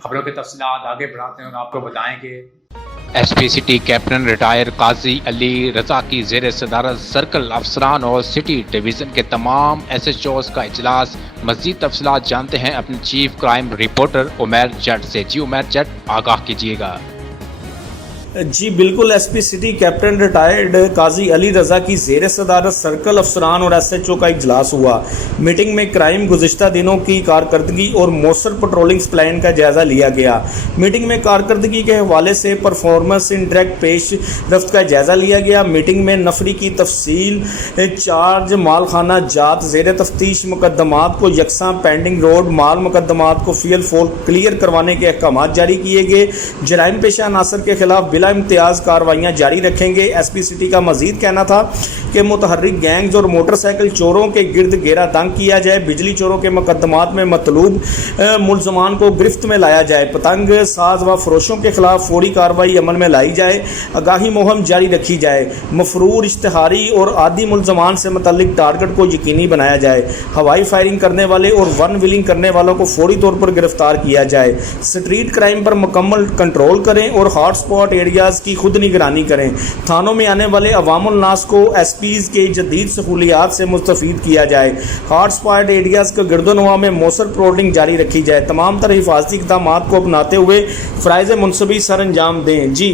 खबरों की तफसीलात आगे बढ़ाते हैं और आपको बताएं कि SP सिटी कैप्टन रिटायर काजी अली रजा की जेर सदारत सर्कल अफसरान और सिटी डिवीज़न के तमाम SHOs का इजलास। मज़ीद तफसीलात जानते हैं अपने चीफ क्राइम रिपोर्टर उमैर जट से। जी उमैर जट, आगाह कीजिएगा। जी बिल्कुल, SP सिटी कैप्टन रिटायर्ड काजी अली रज़ा की ज़ेर सदारत सर्कल अफसरान और SHO का इजलास हुआ। मीटिंग में क्राइम गुज़िश्ता दिनों की कारकर्दगी और मौसर पेट्रोलिंग प्लान का जायज़ा लिया गया। मीटिंग में कारकर्दगी के हवाले से परफॉर्मेंस इंडेक्स पेश रफ्त का जायज़ा लिया गया। मीटिंग में नफरी की तफसील, चार्ज, मालखाना जात, ज़ेर तफ्तीश मुकदमात को यकसां, पेंडिंग रोड माल मुकदमात को फील फोल क्लियर करवाने के अहकाम जारी किए गए। जराइम पेशा अनासर के खिलाफ बिला इम्तियाज़ कार्रवाइयाँ जारी रखेंगे। SP सिटी का मजीद कहना था कि मुतहर्रिक गैंग्स और मोटरसाइकिल चोरों के गिर्द घेरा तंग किया जाए। बिजली चोरों के मुकदमात में मतलूब मुलजमान को गिरफ्त में लाया जाए। पतंग साज व फरोशों के खिलाफ फौरी कार्रवाई अमल में लाई जाए। आगाही मुहिम जारी रखी जाए। मफरूर, इश्तिहारी और आदि मुलजमान से मुतल्लिक टारगेट को यकीनी बनाया जाए। हवाई फायरिंग करने वाले और वन विलिंग करने वालों को फौरी तौर पर गिरफ्तार किया जाए। स्ट्रीट क्राइम पर मुकम्मल कंट्रोल करें और हॉट स्पॉट एरियाज़ की खुद निगरानी करें। थानों में आने वाले अवामुल नास को SPs के जदीद सहूलियात से मुस्तफ़ीद किया जाए। हॉट स्पॉट एरियाज़ के गिरदोनवा में मौसर पेट्रोलिंग जारी रखी जाए। तमाम तरह हिफाजती इक़दामात को अपनाते हुए फ़राइज़ मुनसबी सर अंजाम दें। जी।